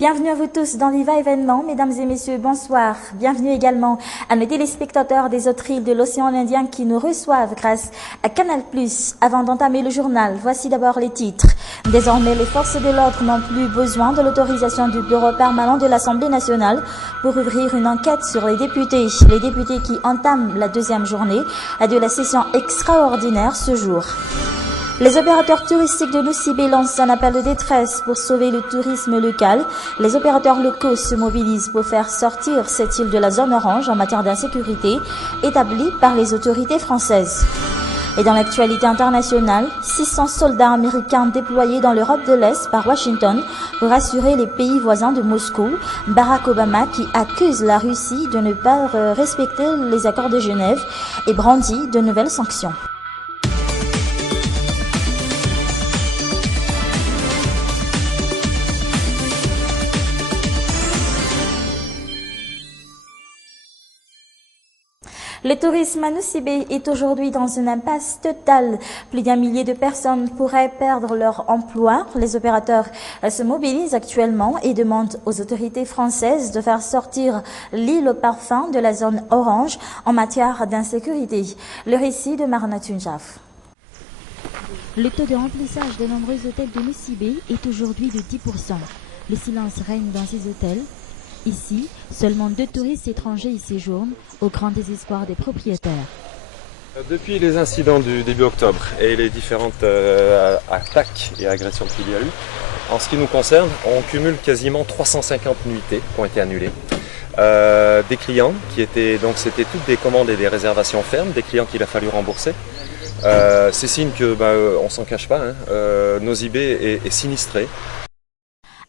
Bienvenue à vous tous dans Viva Événement. Mesdames et messieurs, bonsoir. Bienvenue également à nos téléspectateurs des autres îles de l'océan Indien qui nous reçoivent grâce à Canal+. Avant d'entamer le journal, voici d'abord les titres. Désormais, les forces de l'ordre n'ont plus besoin de l'autorisation du bureau permanent de l'Assemblée nationale pour ouvrir une enquête sur les députés. Les députés qui entament la deuxième journée de la session extraordinaire ce jour. Les opérateurs touristiques de Nosy-Be lancent un appel de détresse pour sauver le tourisme local. Les opérateurs locaux se mobilisent pour faire sortir cette île de la zone orange en matière d'insécurité établie par les autorités françaises. Et dans l'actualité internationale, 600 soldats américains déployés dans l'Europe de l'Est par Washington pour assurer les pays voisins de Moscou. Barack Obama qui accuse la Russie de ne pas respecter les accords de Genève et brandit de nouvelles sanctions. Le tourisme à Nosy-Be est aujourd'hui dans une impasse totale. Plus d'1 millier de personnes pourraient perdre leur emploi. Les opérateurs se mobilisent actuellement et demandent aux autorités françaises de faire sortir l'île au parfum de la zone orange en matière d'insécurité. Le récit de Marna Tunjaf. Le taux de remplissage des nombreux hôtels de Nosy-Be est aujourd'hui de 10%. Le silence règne dans ces hôtels. Ici, seulement 2 touristes étrangers y séjournent, au grand désespoir des propriétaires. Depuis les incidents du début octobre et les différentes attaques et agressions qu'il y a eu, en ce qui nous concerne, on cumule quasiment 350 nuitées qui ont été annulées. Des clients qui étaient, donc c'était toutes des commandes et des réservations fermes, des clients qu'il a fallu rembourser. C'est signe que, on s'en cache pas, Nosy-Be est sinistré.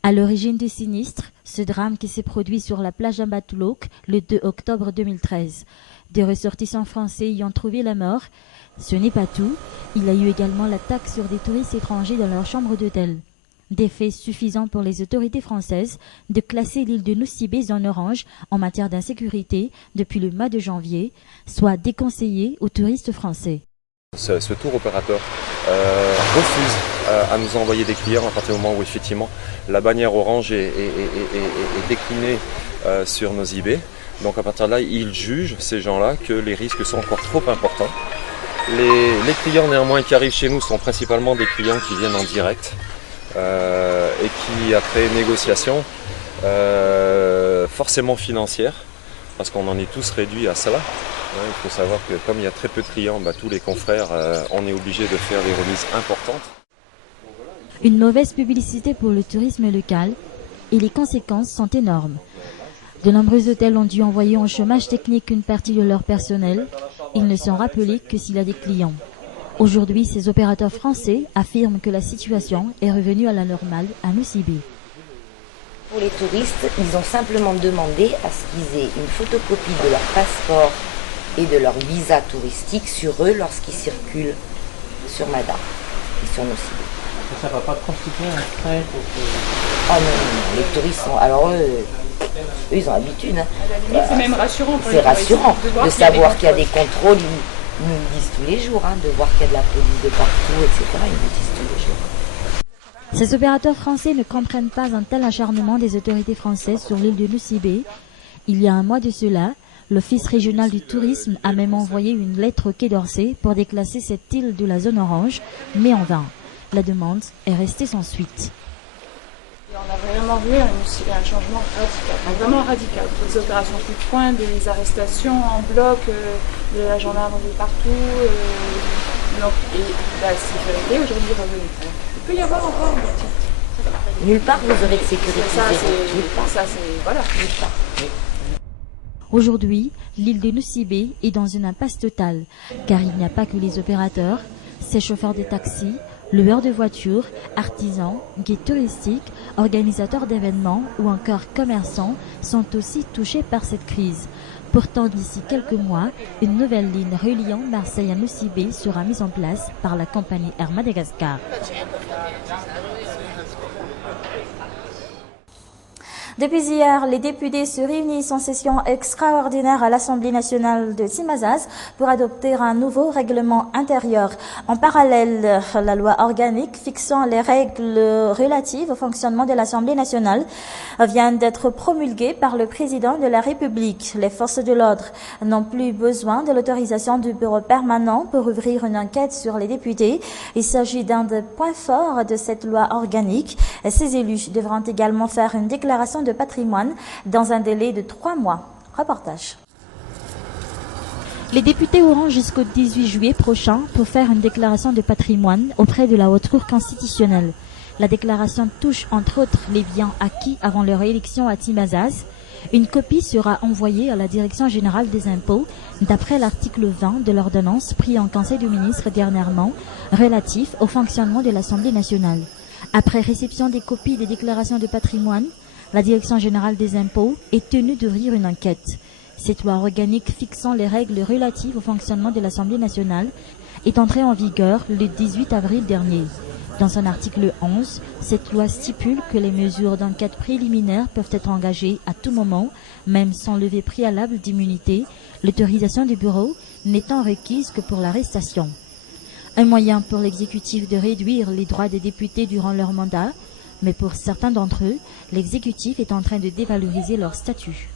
À l'origine du sinistre, ce drame qui s'est produit sur la plage d'Ambatlouk le 2 octobre 2013. Des ressortissants français y ont trouvé la mort. Ce n'est pas tout, il y a eu également l'attaque sur des touristes étrangers dans leur chambre d'hôtel. Des faits suffisants pour les autorités françaises de classer l'île de Nosy-Be zone orange en matière d'insécurité depuis le mois de janvier, soit déconseillé aux touristes français. Ce tour opérateur refuse à nous envoyer des clients à partir du moment où effectivement la bannière orange est déclinée sur Nosy-Be. Donc à partir de là, ils jugent, ces gens-là, que les risques sont encore trop importants. Les clients néanmoins qui arrivent chez nous sont principalement des clients qui viennent en direct et qui, après négociation, forcément financière, parce qu'on en est tous réduits à cela. Il faut savoir que comme il y a très peu de clients, tous les confrères, on est obligé de faire des remises importantes. Une mauvaise publicité pour le tourisme local et les conséquences sont énormes. De nombreux hôtels ont dû envoyer en chômage technique une partie de leur personnel. Ils ne sont rappelés que s'il y a des clients. Aujourd'hui, ces opérateurs français affirment que la situation est revenue à la normale à Nosy-Be. Pour les touristes, ils ont simplement demandé à ce qu'ils aient une photocopie de leur passeport et de leur visa touristique sur eux lorsqu'ils circulent sur Madar et sur Nosy-Be. Ça ne va pas constituer un frais pour que... Ah non, les touristes sont... Alors eux ils ont l'habitude. C'est même rassurant. C'est rassurant de savoir qu'il y a des contrôles. Ils nous le disent tous les jours, de voir qu'il y a de la police de partout, etc. Ils nous le disent tous les jours. Ces opérateurs français ne comprennent pas un tel acharnement des autorités françaises sur l'île de Nosy-Be. Il y a un mois de cela, l'Office régional du tourisme a même envoyé une lettre au Quai d'Orsay pour déclasser cette île de la zone orange, mais en vain. La demande est restée sans suite. Et on a vraiment vu un changement radical, vraiment radical. Des opérations coup de poing, des arrestations en bloc, de la gendarmerie partout. Donc, et la sécurité aujourd'hui est revenue. Il peut y avoir encore des petites... Nulle part vous aurez de sécurité. Voilà. Nulle part. Oui. Aujourd'hui, l'île de Nosy-Be est dans une impasse totale, car il n'y a pas que les opérateurs, ces chauffeurs de taxi, loueurs de voitures, artisans, guides touristiques, organisateurs d'événements ou encore commerçants sont aussi touchés par cette crise. Pourtant, d'ici quelques mois, une nouvelle ligne reliant Marseille à Nosy-Be sera mise en place par la compagnie Air Madagascar. Depuis hier, les députés se réunissent en session extraordinaire à l'Assemblée nationale de Timazaz pour adopter un nouveau règlement intérieur. En parallèle, la loi organique fixant les règles relatives au fonctionnement de l'Assemblée nationale vient d'être promulguée par le président de la République. Les forces de l'ordre n'ont plus besoin de l'autorisation du bureau permanent pour ouvrir une enquête sur les députés. Il s'agit d'un des points forts de cette loi organique. Ces élus devront également faire une déclaration de patrimoine dans un délai de 3 mois. Reportage. Les députés auront jusqu'au 18 juillet prochain pour faire une déclaration de patrimoine auprès de la Haute Cour constitutionnelle. La déclaration touche entre autres les biens acquis avant leur élection à Timazaz. Une copie sera envoyée à la Direction générale des impôts d'après l'article 20 de l'ordonnance prise en Conseil des ministres dernièrement relatif au fonctionnement de l'Assemblée nationale. Après réception des copies des déclarations de patrimoine, la Direction générale des impôts est tenue d'ouvrir une enquête. Cette loi organique fixant les règles relatives au fonctionnement de l'Assemblée nationale est entrée en vigueur le 18 avril dernier. Dans son article 11, cette loi stipule que les mesures d'enquête préliminaire peuvent être engagées à tout moment, même sans levée préalable d'immunité, l'autorisation du bureau n'étant requise que pour l'arrestation. Un moyen pour l'exécutif de réduire les droits des députés durant leur mandat, mais pour certains d'entre eux, l'exécutif est en train de dévaloriser leur statut.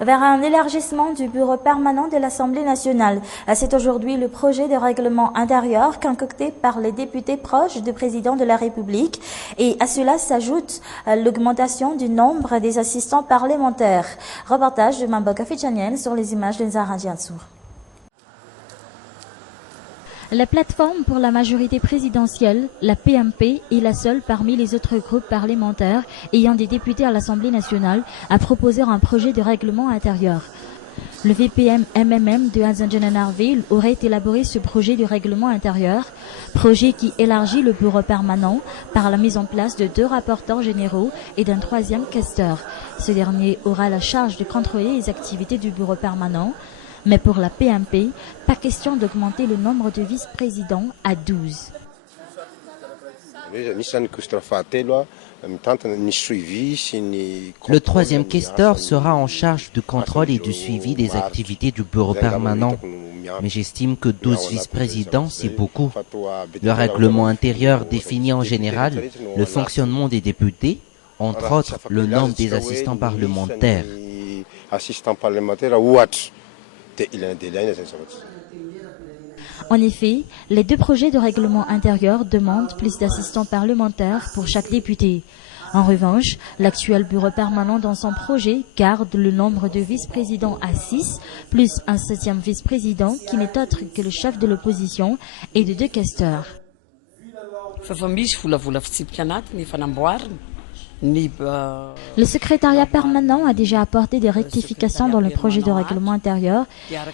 Vers un élargissement du bureau permanent de l'Assemblée nationale. C'est aujourd'hui le projet de règlement intérieur concocté par les députés proches du président de la République. Et à cela s'ajoute l'augmentation du nombre des assistants parlementaires. Reportage de Mamboka Fidjanienne sur les images de Zahra Diansour. La plateforme pour la majorité présidentielle, la PMP, est la seule parmi les autres groupes parlementaires ayant des députés à l'Assemblée nationale à proposer un projet de règlement intérieur. Le VPM-MMM de Azanjananarville aurait élaboré ce projet de règlement intérieur, projet qui élargit le bureau permanent par la mise en place de 2 rapporteurs généraux et d'un 3e questeur. Ce dernier aura la charge de contrôler les activités du bureau permanent. Mais pour la PMP, pas question d'augmenter le nombre de vice-présidents à 12. Le 3e questeur sera en charge du contrôle et du suivi des activités du bureau permanent. Mais j'estime que 12 vice-présidents, c'est beaucoup. Le règlement intérieur définit en général le fonctionnement des députés, entre autres le nombre des assistants parlementaires. En effet, les 2 projets de règlement intérieur demandent plus d'assistants parlementaires pour chaque député. En revanche, l'actuel bureau permanent dans son projet garde le nombre de vice-présidents à 6, plus un 7e vice-président qui n'est autre que le chef de l'opposition et de 2 questeurs. Le secrétariat permanent a déjà apporté des rectifications dans le projet de règlement intérieur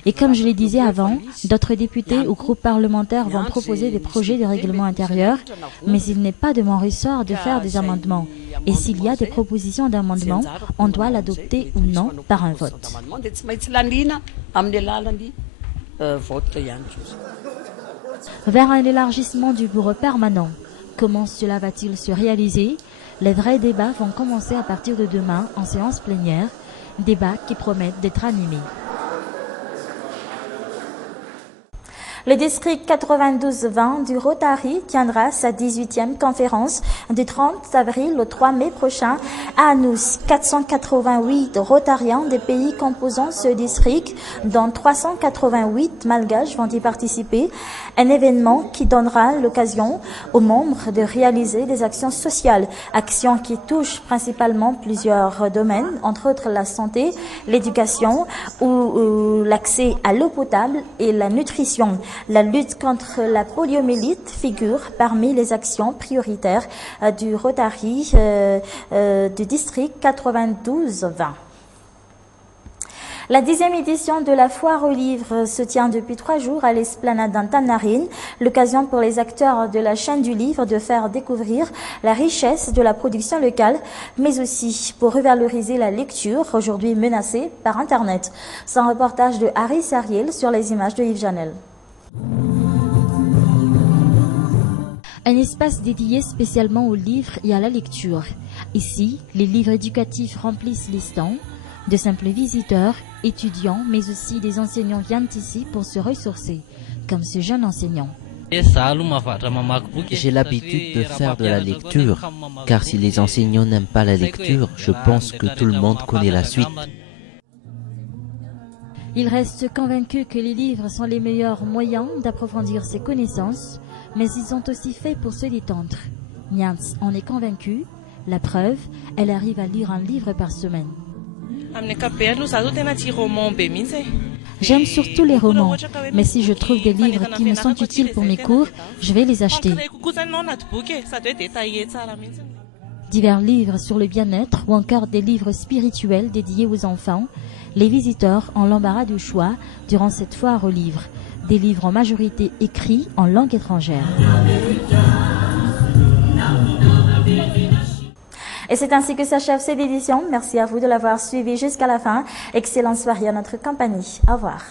et comme je le disais avant, d'autres députés ou groupes parlementaires vont proposer des projets de règlement intérieur, mais il n'est pas de mon ressort de faire des amendements. Et s'il y a des propositions d'amendement, on doit l'adopter ou non par un vote. Vers un élargissement du bureau permanent, comment cela va-t-il se réaliser ? Les vrais débats vont commencer à partir de demain en séance plénière, débats qui promettent d'être animés. Le district 92-20 du Rotary tiendra sa 18e conférence du 30 avril au 3 mai prochain à Anous. 488 Rotariens des pays composant ce district, dont 388 malgaches, vont y participer. Un événement qui donnera l'occasion aux membres de réaliser des actions sociales, actions qui touchent principalement plusieurs domaines, entre autres la santé, l'éducation ou l'accès à l'eau potable et la nutrition. La lutte contre la poliomyélite figure parmi les actions prioritaires du Rotary du district 92-20. La 10e édition de la Foire aux livres se tient depuis 3 jours à l'esplanade d'Antanarine, l'occasion pour les acteurs de la chaîne du livre de faire découvrir la richesse de la production locale, mais aussi pour revaloriser la lecture, aujourd'hui menacée par Internet. C'est un reportage de Harry Sariel sur les images de Yves Janel. Un espace dédié spécialement aux livres et à la lecture. Ici, les livres éducatifs remplissent les stands. De simples visiteurs, étudiants, mais aussi des enseignants viennent ici pour se ressourcer, comme ce jeune enseignant. J'ai l'habitude de faire de la lecture, car si les enseignants n'aiment pas la lecture, je pense que tout le monde connaît la suite. Il reste convaincu que les livres sont les meilleurs moyens d'approfondir ses connaissances, mais ils sont aussi faits pour se détendre. Nians en est convaincue. La preuve, elle arrive à lire un livre par semaine. J'aime surtout les romans, mais si je trouve des livres qui me sont utiles pour mes cours, je vais les acheter. Divers livres sur le bien-être ou encore des livres spirituels dédiés aux enfants, les visiteurs ont l'embarras du choix durant cette foire aux livres. Des livres en majorité écrits en langue étrangère. Et c'est ainsi que s'achève cette édition. Merci à vous de l'avoir suivi jusqu'à la fin. Excellente soirée à notre compagnie. Au revoir.